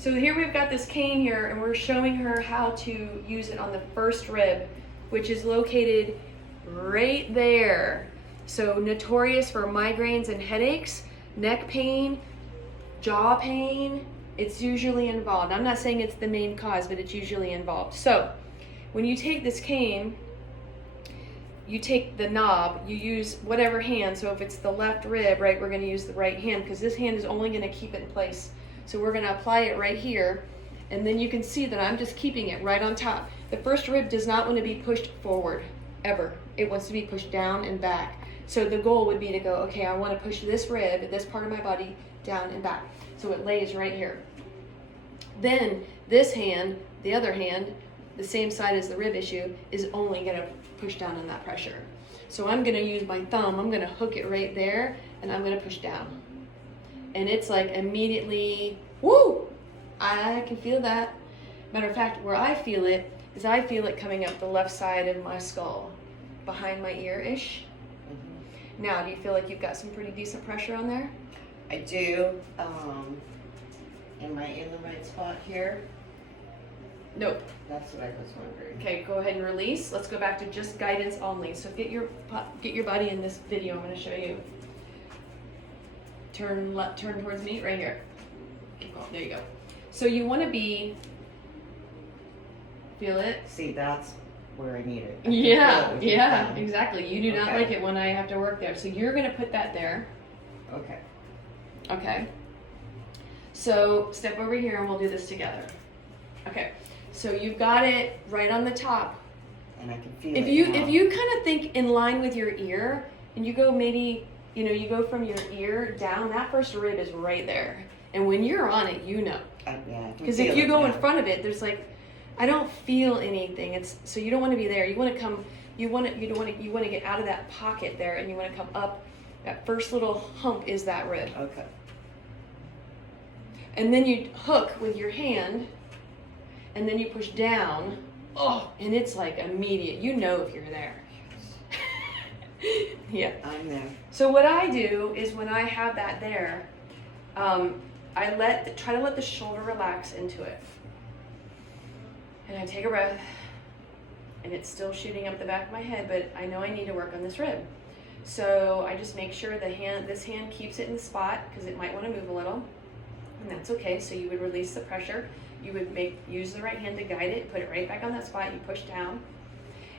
So here we've got this cane here, and we're showing her how to use it on the first rib, which is located right there. So notorious for migraines and headaches, neck pain, jaw pain, it's usually involved. I'm not saying it's the main cause, but it's usually involved. So when you take this cane, you take the knob, you use whatever hand. So if it's the left rib, right, we're going to use the right hand because this hand is only going to keep it in place. So we're going to apply it right here, and then you can see that I'm just keeping it right on top. The first rib does not want to be pushed forward, ever. It wants to be pushed down and back. So the goal would be to go, okay, I want to push this rib, this part of my body, down and back. So it lays right here. Then this hand, the other hand, the same side as the rib issue, is only going to push down on that pressure. So I'm going to use my thumb, I'm going to hook it right there, and I'm going to push down. And it's like immediately, woo! I can feel that. Matter of fact, where I feel it is I feel it coming up the left side of my skull, behind my ear-ish. Mm-hmm. Now, do you feel like you've got some pretty decent pressure on there? I do. In the right spot here? Nope. That's what I was wondering. Okay, go ahead and release. Let's go back to just guidance only. So get your body in this video. I'm going to show you. Turn towards me right here. Oh, there you go. So you want to be, feel it? See, that's where I need it. Yeah, exactly. You do not like it when I have to work there. So you're going to put that there. Okay. Okay. So step over here and we'll do this together. Okay. So you've got it right on the top. And I can feel if you kind of think in line with your ear, and you go maybe, you go from your ear down, that first rib is right there. And when you're on it, you know. Because if you go in front of it, there's like, I don't feel anything. So you don't want to be there. You want to come. You want to get out of that pocket there, and you want to come up. That first little hump is that rib. Okay. And then you hook with your hand, and then you push down. Oh, and it's like immediate. You know if you're there. Yeah. I'm there. So what I do is when I have that there, I try to let the shoulder relax into it. And I take a breath, and it's still shooting up the back of my head, but I know I need to work on this rib. So I just make sure this hand keeps it in the spot because it might want to move a little, and that's okay. So you would release the pressure. You would use the right hand to guide it, put it right back on that spot. You push down,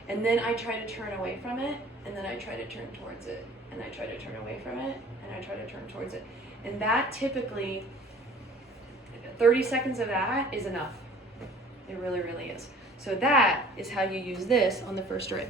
and then I try to turn away from it, and then I try to turn towards it, and I try to turn away from it, and I try to turn towards it. And that typically, 30 seconds of that is enough. It really, really is. So that is how you use this on the first rib.